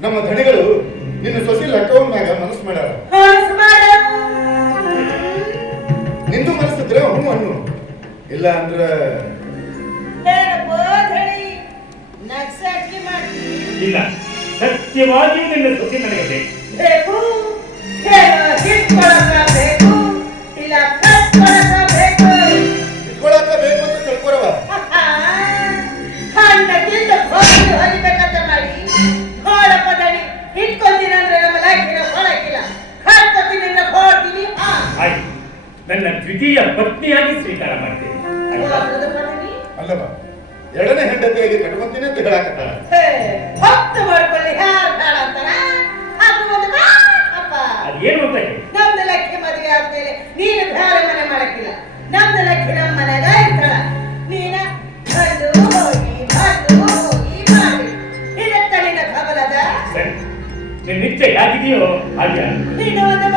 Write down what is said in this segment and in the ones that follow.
ನಮ್ಮ ಧಣಿಗಳು ನಿನ್ನ ಸೊಸಿ ಲಕ್ಕವನ್ ಮ್ಯಾಗ ಮನಸ್ಸು ಮಾಡ್ಯಾರ. ನಿಂದು ಮನಸ್ಸಿದ್ರೆ ಹ್ಞೂ ಅನ್ನು. ಇಲ್ಲ ಅಂದ್ರ? ಇಲ್ಲ. ಸತ್ಯವಾಗಿ ನಿನ್ನ ಸೊಸಿ ನನಗೆ ಬೇಕು. ಬೇಕು. ಇಲ್ಲ ಕತ್ಕೊಳಕ ಎರಡನೇ ಹೆಂಡತಿಯಾಗಿ ಕಟ್ಕೊಂತೀನಿ ಅಂತ ಹೇಳಾಕತ್ತಾಳ. ಹೇ, ಹೊತ್ತು ಮಾಡ್ಕೊಳ್ಳಿ ಯಾರು ಬೇಡ ಅಂತಾರ ಅದು ಒಂದು ಅಪ್ಪ. ಅದೇನು ಅಂತ ಹೇಳಿ? ನಮ್ದು ಲಕ್ಕಿ ಮದುವೆ ಆದ್ಮೇಲೆ ನೀನು ಬೇರೆ ಮನೆ ಮಾಡಕ್ಕಿಲ್ಲ. ನಮ್ದು ಲಕ್ಕಿ ನಮ್ಮ ಮನೆಗ ಇರ್ತಾಳ. ನೀನ ಬಂದು ಹೋಗಿ ಬಂದು ಹೋಗಿ ಮಾಡಿ. ಇದಕ್ಕ ನಿನ್ನ ಕಬಲದ ನಿನ್ನ ನಿತ್ಯ ಹೇಗಿದೆಯೋ ಹಾಗೆ. ನೀನು ಒಂದು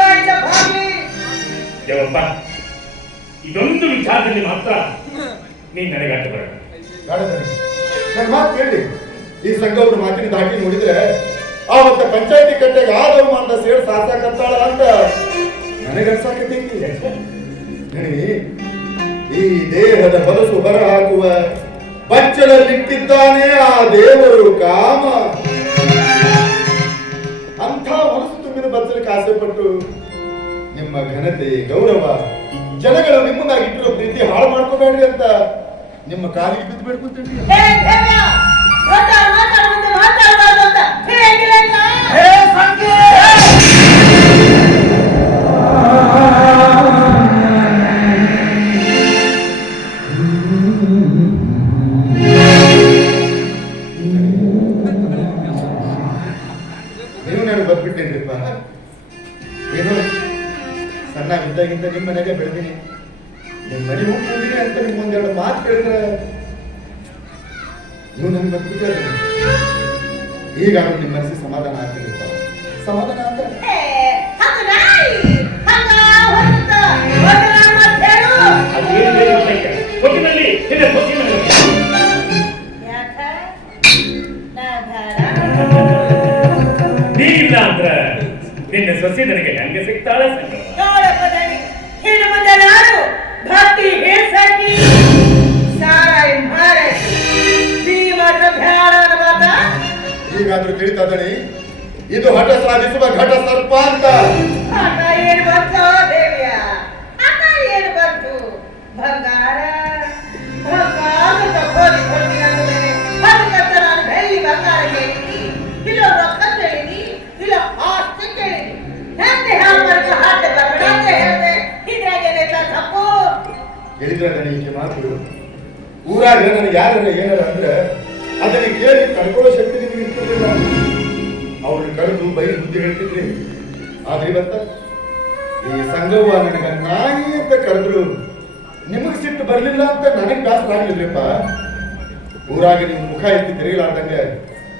ಮಾಡಿದ ಭಾಗ್ಲಿ ದೇವಪ್ಪ ಇದೊಂದು ವಿಚಾರದಲ್ಲಿ ಮಾತ್ರ ನೀನ್ ನನಗೆ ಅಡ್ಡ ಬರೋಣ ನನ್ನ ಮಾತು ಕೇಳಿ. ಈ ಸಂಘವ್ರ ಮಾತಿನ ದಾಟಿ ನೋಡಿದ್ರೆ ಆವತ್ತ ಪಂಚಾಯತಿ ಕಟ್ಟೆಗೆ ಆ ಬಹುಮಾನದ ಸೇರ್ ಸಾಕಾಳ ಅಂತ ನನಗನ್ಸಾಕತೈತಿ ನನಿ ಈ ದೇಹದ ಹೊಲಸು ಹೊರ ಹಾಕುವ ಬಚ್ಚಲಲ್ಲಿಟ್ಟಿದ್ದಾನೆ ಆ ದೇವರು ಕಾಮ. ಅಂಥ ಹೊಲಸು ತುಂಬಿದ ಬಚ್ಚಲಕ್ಕೆ ಆಸೆ ಪಟ್ಟು ನಿಮ್ಮ ಘನತೆ, ಗೌರವ ಜನಗಳು ನಿಮ್ಮನ್ನಾಗಿ ಇಟ್ಟಿರೋ ಪ್ರೀತಿ ಹಾಳು ಮಾಡ್ಕೋಬೇಡ್ರಿ ಅಂತ ನಿಮ್ಮ ಕಾಲಿಗೆ ಬಿದ್ದು ಬೇಡ್ಕೊಂತೀನಿ. ನೀವು ನಾನು ಬಂದ್ಬಿಟ್ಟೇನ್ರಿಪ್ಪ ಏನು? ಸಣ್ಣ ಇದ್ದಾಗಿಂದ ನಿಮ್ಮ ಮನೆಗೆ ಬೆಳೆದೀನಿ. ನಿಮ್ಮ ಮನೆ ಹೋಗ್ತೀನಿ ಅಂತ ನಿಮ್ಗೆ ಒಂದೆರಡು ಮಾತು ಹೇಳಿದ್ರೆ ನೀವು ನನಗೆ ಬಂದ್ಬಿಟ್ಟೆ ಈಗ ನಿಮ್ಮ ಮನಸ್ಸಿಗೆ ಸಮಾಧಾನ ಆಗ್ತೀರಿಪ್ಪ ಸಮಾಧಾನ ಅಂತ ಏ ನೀನಿಲ್ಲ ಅಂದ್ರ ನಿನ್ನ ಸೊಸೆ ನನಗೆ ಹೆಂಗೆ ಸಿಗ್ತಾಳ ನೋಡಪ್ಪ ದಣಿ ಇನ್ನು ಮುಂದೆ ನಾನು ಭಕ್ತಿ ಹೇಳ್ಸಾಕಿ ಸಾರಾಯಿ ಮಾರಾಕಿ. ನೀ ಮಾತ್ರ ಬೇಡ ಈಗಾದ್ರೂ ತಿಳಿತಾ ದಣಿ ಇದು ಹಠ ಸಾಧಿಸುವ ಘಟ ಸರ್ಪ ಅಂತ ಏನು ಬಂತು ಊರಾಗ ನನಗೆ ಯಾರ ಏನಾರ ಅಂದ್ರೆ, ಅದನ್ನ ಕೇಳಿ ಕಳ್ಕೊಳ್ಳೋ ಶಕ್ತಿ ನಿಮಗೆ ಇರ್ತಿರ್ಲಿಲ್ಲ. ಅವ್ರನ್ನ ಕರೆದು ಬೈ ಬುದ್ಧಿ ಹೇಳ್ತಿದ್ರಿ. ಆದ್ರೆ ಇವತ್ತ ಈ ಸಂಘವ ನನಗೆ ನಾಯಿ ಅಂತ ಕರೆದ್ರು. ನಿಮಗೆ ಸಿಟ್ಟು ಬರಲಿಲ್ಲ ಅಂತ ನನಗೆ ಬ್ಯಾಸರ ಆಗ್ಲಿಲ್ಲಪ್ಪ. ಊರಾಗ ನಿಮ್ಮ ಮುಖ ಎತ್ತಿ ತಿರುಗಿಲಾರ್ದಂಗೆ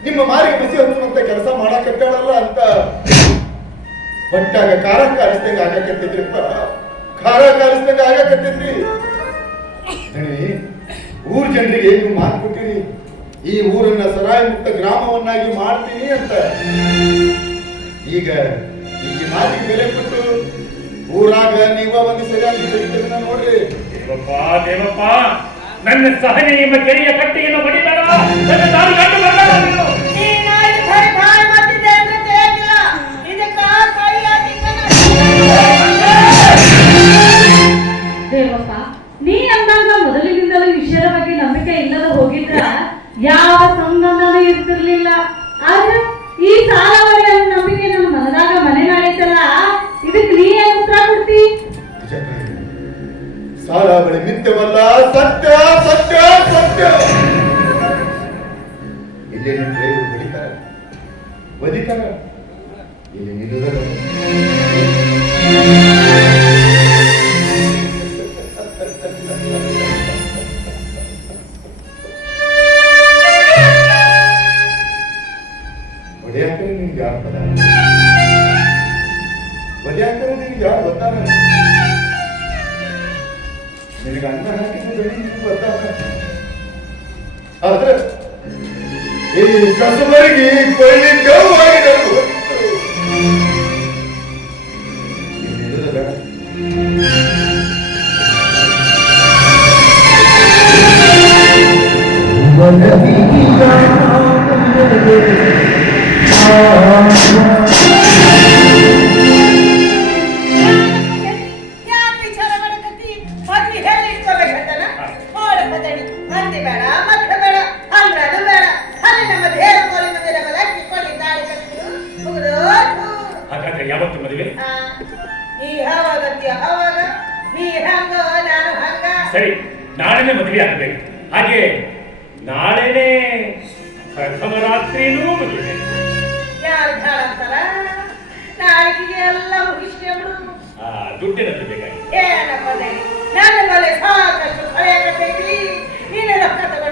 ನಿಮ್ಮ ಮಾರಿಗೆ ಬಿಸಿ ಹಚ್ಚುವಂತ ಕೆಲಸ ಮಾಡಕತ್ತಾಳಲ್ಲ ಅಂತ. ಬಟ್ಟಾಗ ಖಾರ ಕಾರಿಸ್ದಂಗ ಆಗಕತ್ತಿದ್ರಿಪ್ಪ ಖಾರ ಕಾರಿಸ್ದಂಗ ಆಗಕತ್ತಿದ್ರಿ ನೀವು ಮಾತು ಈ ಊರನ್ನ ಸರಾಯಿ ಮುಕ್ತ ಗ್ರಾಮವನ್ನಾಗಿ ಮಾಡ್ತೀನಿ ಅಂತ. ಈಗ ಈ ಮಾತಿಗೆ ಬೆಲೆ ಕೊಟ್ಟು ಊರಾಗ ನೀವ ಒಂದು ಸರಿಯಾಗಿ ನೋಡ್ರಿ. ನನ್ನ ಸಹನೆ ನಿಮ್ಮ ಕೆರೆಯ ಕಟ್ಟಿಯನ್ನು ಬಡಿಬೇಡ ನನ್ನ ಕೊಡ್ತಿ ಸಾಲ ನಿತ್ಯವಲ್ಲ ಸತ್ಯ ಸತ್ಯ ಸತ್ಯ. ಇಲ್ಲಿ ನಿಂತ್ರೆ ಬಡಿತಾರ ಬದಿತಾರ ಇಲ್ಲಿ ನಿಲ್ಲುವುದಲ್ಲ. ನಿನಗೆ ಅನ್ನ ಹಾಕಿದ್ದು ನಿನಗೆ ಗೊತ್ತಾಗ ಆದ್ರೆ ಈ ಕಸಬರಿಗೆ ಕೊಳ್ಳಿ ನೋವಾಗಿ ನನಗೆ ಹೋಗಿತ್ತು. ಇಲ್ಲಿ ನಾಳೆನೇ ಮದುವೆ ಆಗಬೇಕು. ಹಾಗೆ ನಾಳೆನೇ ಪ್ರಥಮ ರಾತ್ರಿನೂ ಮದುವೆ. ಯಾರು ಬೇಡ. ಅಂತಾರ ನಾಳೆಗೆ ಎಲ್ಲ ಮುಗಿಸ್ಕೊಂಡು ಬೇಕಾಗಿ ಏನಪ್ಪ? ನನ್ನ ಸಾಕಷ್ಟು ನೀನು ರೊಕ್ಕ ತಗೊಂಡು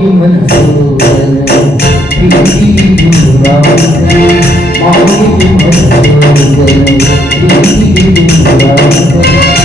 Thank you.